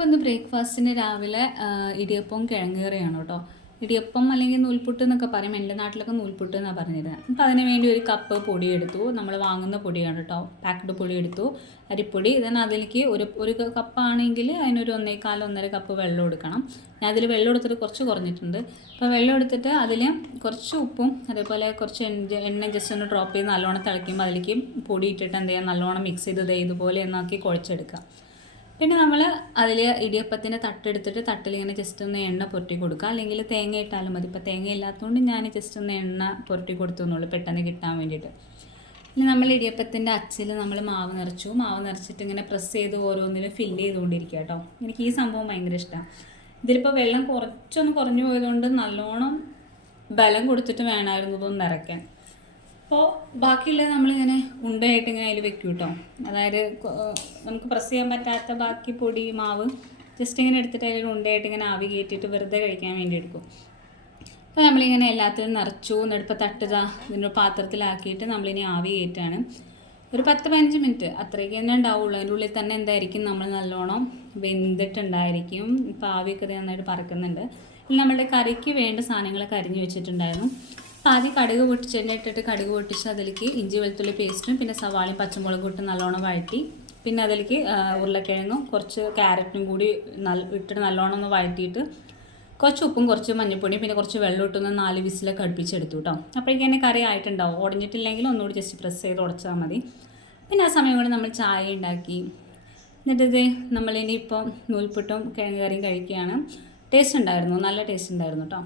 അപ്പോൾ ഇന്ന് ബ്രേക്ക്ഫാസ്റ്റിന് രാവിലെ ഇടിയപ്പവും കിഴങ്ങ് കറിയാണ് കേട്ടോ. ഇടിയപ്പം അല്ലെങ്കിൽ നൂൽപുട്ട് എന്നൊക്കെ പറയും. എൻ്റെ നാട്ടിലൊക്കെ നൂൽപുട്ട് എന്നാണ് പറഞ്ഞിരുന്നത്. അപ്പോൾ അതിന് വേണ്ടി ഒരു കപ്പ് പൊടി എടുത്തു. നമ്മൾ വാങ്ങുന്ന പൊടിയാണ് കേട്ടോ, പാക്ക്ഡ് പൊടി എടുത്തു, അരിപ്പൊടി. അതിലേക്ക് ഒരു കപ്പാണെങ്കിൽ അതിനൊരു 1.25-1.5 കപ്പ് വെള്ളം എടുക്കണം. ഞാൻ അതിൽ വെള്ളം എടുത്തിട്ട് കുറച്ച് കുറഞ്ഞിട്ടുണ്ട്. അപ്പോൾ വെള്ളം എടുത്തിട്ട് അതിൽ കുറച്ച് ഉപ്പും അതേപോലെ കുറച്ച് എണ്ണ ജസ്റ്റ് ഒന്ന് ഡ്രോപ്പ് ചെയ്ത് നല്ലോണം തിളയ്ക്കുമ്പോൾ അതിലേക്ക് പൊടി ഇട്ടിട്ട് എന്ത് ചെയ്യുക, നല്ലോണം മിക്സ് ചെയ്ത് ഇതുപോലെ ഒന്നാക്കി കുഴച്ചെടുക്കുക. പിന്നെ നമ്മൾ അതിൽ ഇടിയപ്പത്തിൻ്റെ തട്ടെടുത്തിട്ട് തട്ടിലിങ്ങനെ ജസ്റ്റ് ഒന്ന് എണ്ണ പുരട്ടി കൊടുക്കുക, അല്ലെങ്കിൽ തേങ്ങ ഇട്ടാലും മതി. ഇപ്പോൾ തേങ്ങ ഇല്ലാത്തതുകൊണ്ട് ഞാൻ ജസ്റ്റ് ഒന്ന് എണ്ണ പുരട്ടി കൊടുത്തു എന്നുള്ളൂ, പെട്ടെന്ന് കിട്ടാൻ വേണ്ടിയിട്ട്. ഇനി നമ്മൾ ഇടിയപ്പത്തിൻ്റെ അച്ചിൽ നമ്മൾ മാവ് നിറച്ചിട്ട് ഇങ്ങനെ പ്രസ് ചെയ്ത് ഓരോന്നിലും ഫില്ല് ചെയ്തുകൊണ്ടിരിക്കുക കേട്ടോ. എനിക്ക് ഈ സംഭവം ഭയങ്കര ഇഷ്ടമാണ്. ഇതിലിപ്പോൾ വെള്ളം കുറച്ചൊന്ന് കുറഞ്ഞു പോയതുകൊണ്ട് നല്ലോണം ബലം കൊടുത്തിട്ട് വേണമായിരുന്നു ഇതൊന്ന് നിറയ്ക്കാൻ. അപ്പോൾ ബാക്കിയുള്ളത് നമ്മളിങ്ങനെ ഉണ്ടയായിട്ട് ഇങ്ങനെ അതിൽ വെക്കും കേട്ടോ. അതായത് നമുക്ക് പ്രസ് ചെയ്യാൻ പറ്റാത്ത ബാക്കി പൊടി മാവ് ജസ്റ്റ് ഇങ്ങനെ എടുത്തിട്ട് അതിൽ ഉണ്ടയായിട്ട് ഇങ്ങനെ ആവി കയറ്റിയിട്ട് വെറുതെ കഴിക്കാൻ വേണ്ടി എടുക്കും. അപ്പോൾ നമ്മളിങ്ങനെ എല്ലാത്തിലും നിറച്ചു. എന്നിട്ട് തട്ടുക ഇതിൻ്റെ പാത്രത്തിലാക്കിയിട്ട് നമ്മളിനി ആവി കയറ്റാണ്. ഒരു 10-15 മിനിറ്റ് അത്രയ്ക്ക് തന്നെ ഉണ്ടാവുള്ളൂ. അതിൻ്റെ ഉള്ളിൽ തന്നെ എന്തായിരിക്കും, നമ്മൾ നല്ലോണം വെന്തിട്ടുണ്ടായിരിക്കും. ഇപ്പോൾ ആവിയൊക്കെ നന്നായിട്ട് പറക്കുന്നുണ്ട്. ഇനി നമ്മളുടെ കറിക്ക് വേണ്ട സാധനങ്ങളൊക്കെ അരിഞ്ഞ് വെച്ചിട്ടുണ്ടായിരുന്നു. ആദ്യം കടുക് പൊട്ടിച്ച് എണ്ണ ഇട്ടിട്ട് കടുക് പൊട്ടിച്ച് അതിലേക്ക് ഇഞ്ചി വെളുത്തുള്ളി പേസ്റ്റും പിന്നെ സവാളയും പച്ചമുളകും ഇട്ട് നല്ലോണം വഴറ്റി, പിന്നെ അതിലേക്ക് ഉരുളക്കിഴങ്ങും കുറച്ച് ക്യാരറ്റും കൂടി ഇട്ടിട്ട് നല്ലോണം ഒന്ന് വഴറ്റിയിട്ട് കുറച്ച് ഉപ്പും കുറച്ച് മഞ്ഞൾപ്പൊടിയും പിന്നെ കുറച്ച് വെള്ളം ഇട്ടൊന്ന് 4 വിസിലൊക്കെ അടുപ്പിച്ചെടുത്തു കേട്ടോ. അപ്പോഴേക്കും തന്നെ കറി ആയിട്ടുണ്ടാവും. ഉടഞ്ഞിട്ടില്ലെങ്കിൽ ഒന്നുകൂടി ജസ്റ്റ് പ്രസ് ചെയ്ത് ഉടച്ചാൽ മതി. പിന്നെ ആ സമയം കൊണ്ട് നമ്മൾ ചായ ഉണ്ടാക്കി. എന്നിട്ട് നമ്മളിനിയിപ്പോൾ നൂൽപുട്ടും കിഴങ്ങ് കറിയും കഴിക്കുകയാണ്. ടേസ്റ്റ് ഉണ്ടായിരുന്നു, നല്ല ടേസ്റ്റ് ഉണ്ടായിരുന്നു കേട്ടോ.